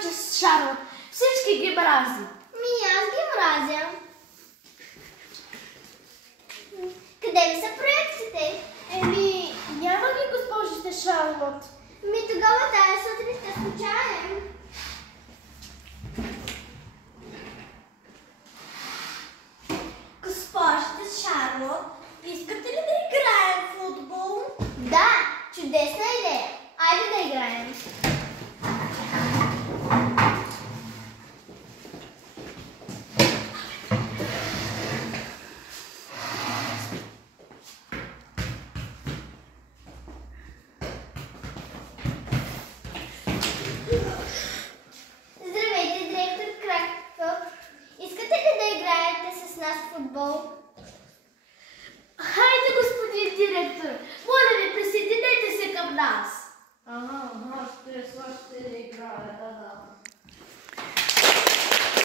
повече с Шарлот. Всички ги мрази. Аз ги мразя. Къде ли са проектите? Няма ги, госпожите Шарлот. Тогава тая сутрин ще